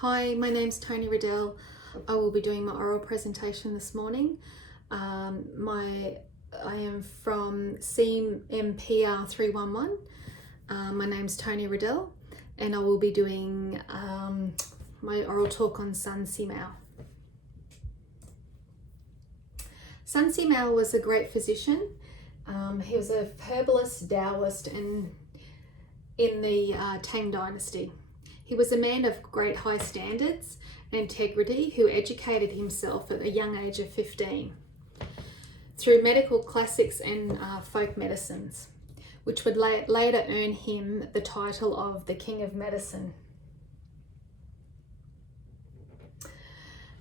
Hi, my name's Tony Riddell. I will be doing my oral presentation this morning. I am from CMPR 311. My name's Tony Riddell, and I will be doing my oral talk on Sun Simiao. Sun Simiao was a great physician. He was a herbalist, Taoist, and in the Tang dynasty. He was a man of great high standards and integrity who educated himself at a young age of 15 through medical classics and folk medicines, which would later earn him the title of the King of Medicine.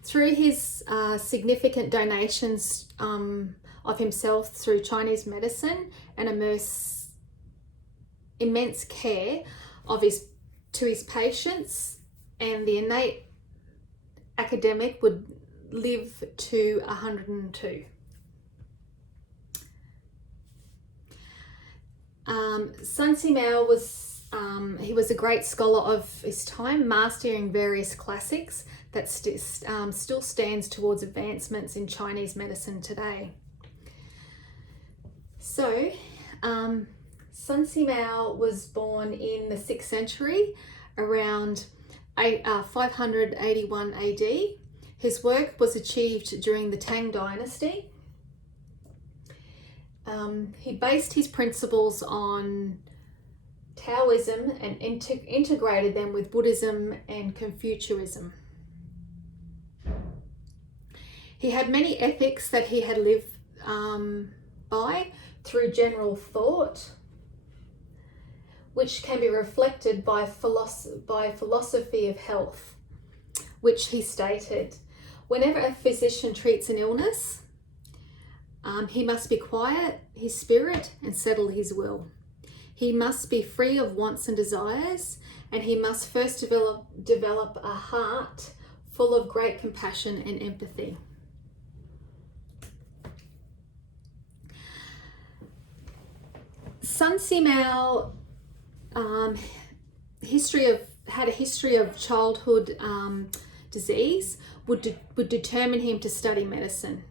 Through his significant donations of himself through Chinese medicine and immense care to his patients, and the innate academic would live to 102. Sun Simiao was a great scholar of his time, mastering various classics that still stands towards advancements in Chinese medicine today. So, Sun Simiao was born in the 6th century, around 581 AD. His work was achieved during the Tang dynasty. He based his principles on Taoism and integrated them with Buddhism and Confucianism. He had many ethics that he had lived by through general thought, which can be reflected by philosophy of health, which he stated, whenever a physician treats an illness, he must be quiet his spirit and settle his will. He must be free of wants and desires, and he must first develop a heart full of great compassion and empathy. Sun Simiao had a history of childhood disease would determine him to study medicine.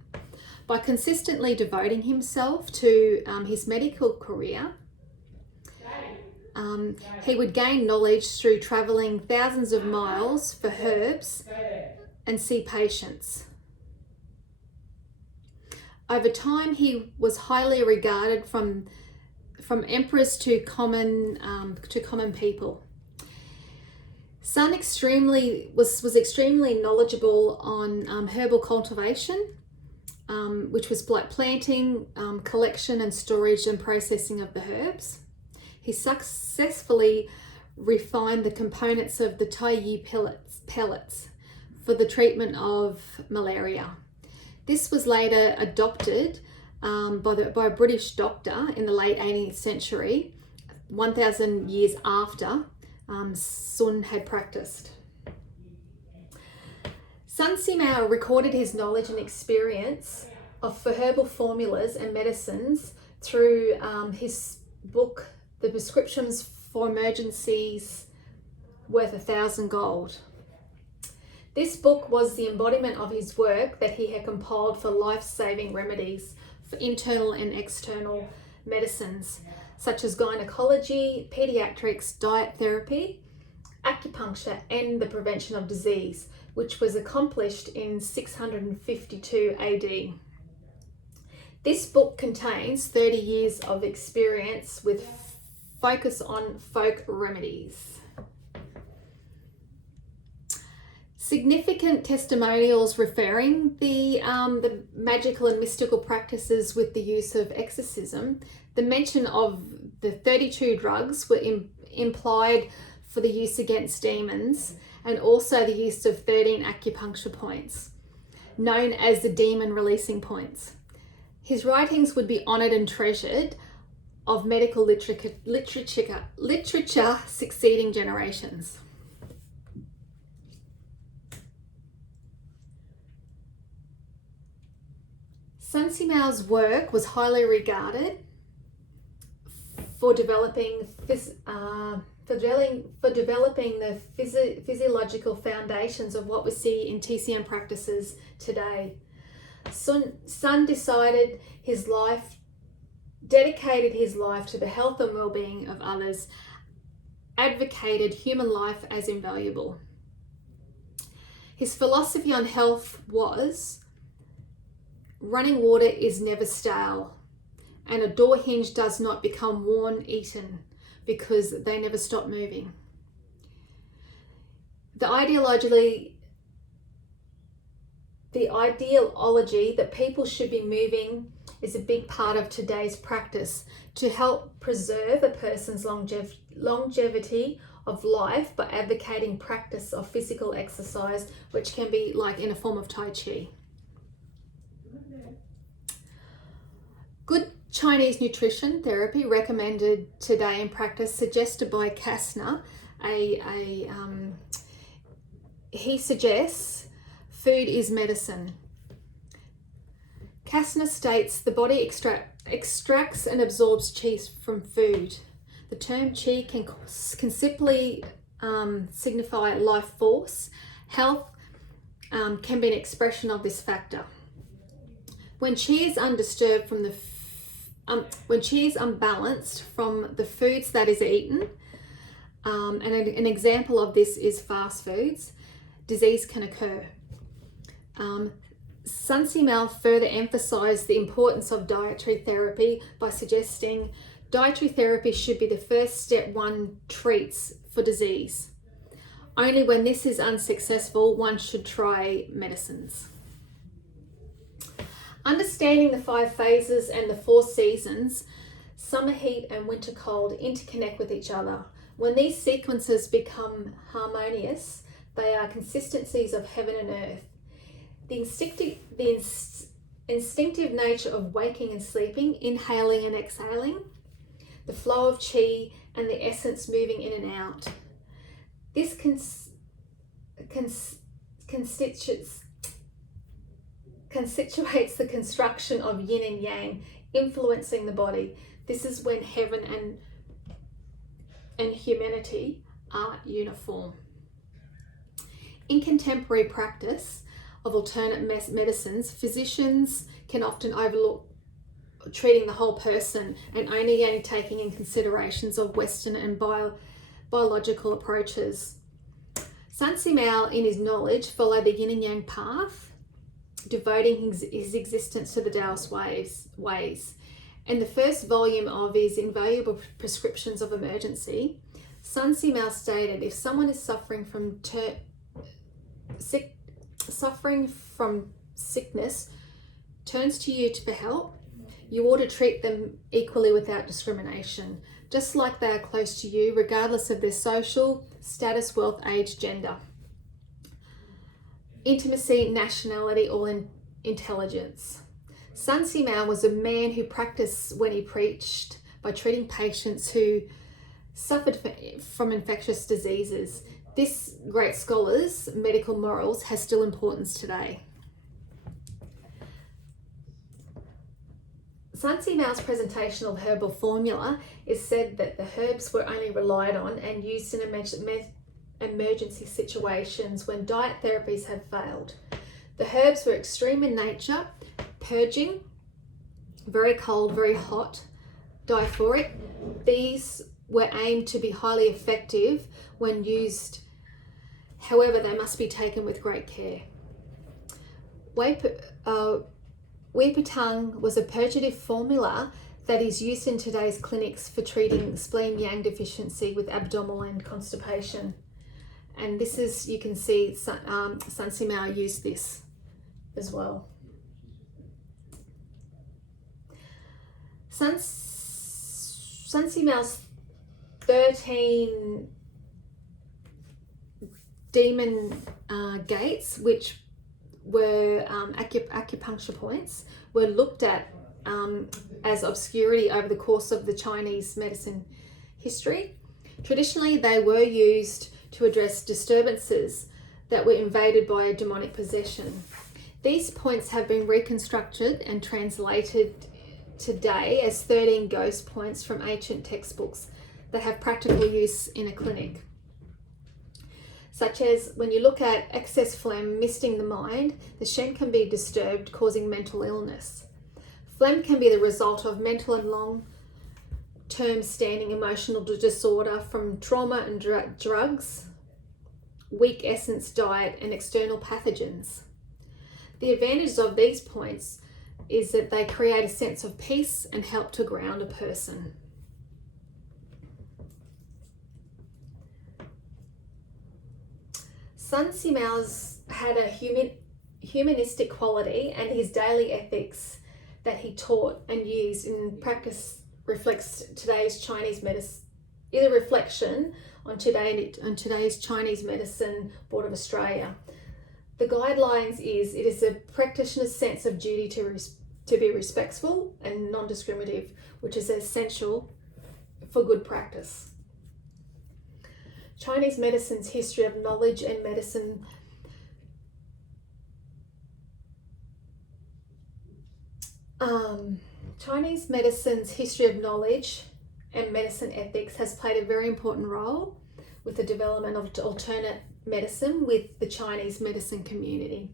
By consistently devoting himself to his medical career, he would gain knowledge through travelling thousands of miles for herbs and see patients. Over time, he was highly regarded from emperors to common people. Sun was extremely knowledgeable on herbal cultivation, which was like planting, collection and storage and processing of the herbs. He successfully refined the components of the Taiyi pellets for the treatment of malaria. This was later adopted by a British doctor in the late 18th century, 1,000 years after Sun had practiced. Sun Simiao recorded his knowledge and experience for herbal formulas and medicines through his book, The Prescriptions for Emergencies Worth 1,000 Gold. This book was the embodiment of his work that he had compiled for life-saving remedies for internal and external medicines, such as gynecology, pediatrics, diet therapy, acupuncture, and the prevention of disease, which was accomplished in 652 AD. This book contains 30 years of experience with focus on folk remedies. Significant testimonials referring the magical and mystical practices with the use of exorcism. The mention of the 32 drugs were implied for the use against demons, and also the use of 13 acupuncture points, known as the demon releasing points. His writings would be honoured and treasured of medical literature succeeding generations. Sun Simiao's work was highly regarded for developing for developing the physiological foundations of what we see in TCM practices today. Sun dedicated his life to the health and well-being of others, advocated human life as invaluable. His philosophy on health was, running water is never stale, and a door hinge does not become worm-eaten because they never stop moving. The ideology that people should be moving is a big part of today's practice to help preserve a person's longevity of life by advocating practice of physical exercise, which can be like in a form of Tai Chi. Good Chinese nutrition therapy recommended today in practice, suggested by Kastner. He suggests food is medicine. Kastner states the body extracts and absorbs qi from food. The term qi can simply signify life force. Health can be an expression of this factor. When qi is undisturbed from when qi is unbalanced from the foods that is eaten, and an example of this is fast foods, disease can occur. Simiao further emphasised the importance of dietary therapy by suggesting dietary therapy should be the first step one treats for disease. Only when this is unsuccessful, one should try medicines. Understanding the 5 phases and the 4 seasons, summer heat and winter cold, interconnect with each other. When these sequences become harmonious, they are consistencies of heaven and earth. The instinctive nature of waking and sleeping, inhaling and exhaling, the flow of qi and the essence moving in and out. This constitutes the construction of yin and yang, influencing the body. This is when heaven and humanity are uniform. In contemporary practice of alternate medicines, physicians can often overlook treating the whole person and only taking in considerations of Western and biological approaches. Simiao, in his knowledge, followed the yin and yang path, devoting his existence to the Taoist ways. In the first volume of his invaluable prescriptions of emergency, Simiao stated, if someone is suffering from sickness, turns to you for help, you ought to treat them equally without discrimination, just like they are close to you, regardless of their social status, wealth, age, gender, intimacy, nationality, or intelligence. Simiao was a man who practiced when he preached by treating patients who suffered from infectious diseases. This great scholar's medical morals has still importance today. Simiao's presentation of herbal formula is said that the herbs were only relied on and used in emergency situations when diet therapies had failed. The herbs were extreme in nature, purging, very cold, very hot, diaphoric. These were aimed to be highly effective when used. However, they must be taken with great care. Weipatang was a purgative formula that is used in today's clinics for treating spleen yang deficiency with abdominal and constipation. And this is, you can see Simiao used this as well. Simiao's 13 demon gates, which were acupuncture points, were looked at as obscurity over the course of the Chinese medicine history. Traditionally, they were used to address disturbances that were invaded by a demonic possession. These points have been reconstructed and translated today as 13 ghost points from ancient textbooks that have practical use in a clinic, such as when you look at excess phlegm misting the mind, the Shen can be disturbed, causing mental illness. Phlegm can be the result of mental and long-term standing emotional disorder from trauma and drugs, weak essence diet, and external pathogens. The advantages of these points is that they create a sense of peace and help to ground a person. Sun Simiao's had a humanistic quality, and his daily ethics that he taught and used in practice reflects today's Chinese medicine, is a reflection on today's Chinese Medicine Board of Australia. The guidelines is it is a practitioner's sense of duty to be respectful and non-discriminative, which is essential for good practice. Chinese medicine's history of knowledge and medicine Chinese medicine's history of knowledge and medicine ethics has played a very important role with the development of alternate medicine with the Chinese medicine community.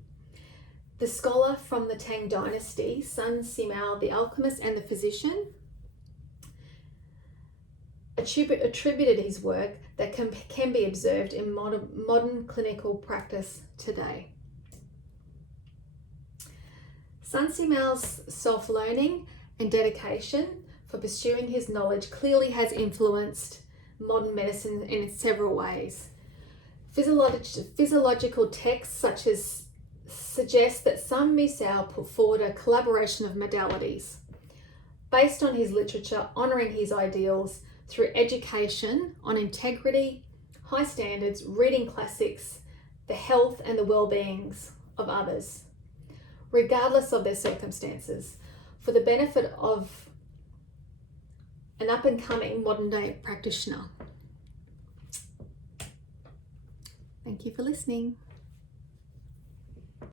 The scholar from the Tang Dynasty, Sun Simiao, the alchemist and the physician, attributed his work that can be observed in modern clinical practice today. Sun Simiao's self-learning and dedication for pursuing his knowledge clearly has influenced modern medicine in several ways. Physiological texts such as suggest that Sun Simiao put forward a collaboration of modalities based on his literature, honouring his ideals through education on integrity, high standards, reading classics, the health and the well-beings of others, regardless of their circumstances, for the benefit of an up-and-coming modern-day practitioner. Thank you for listening.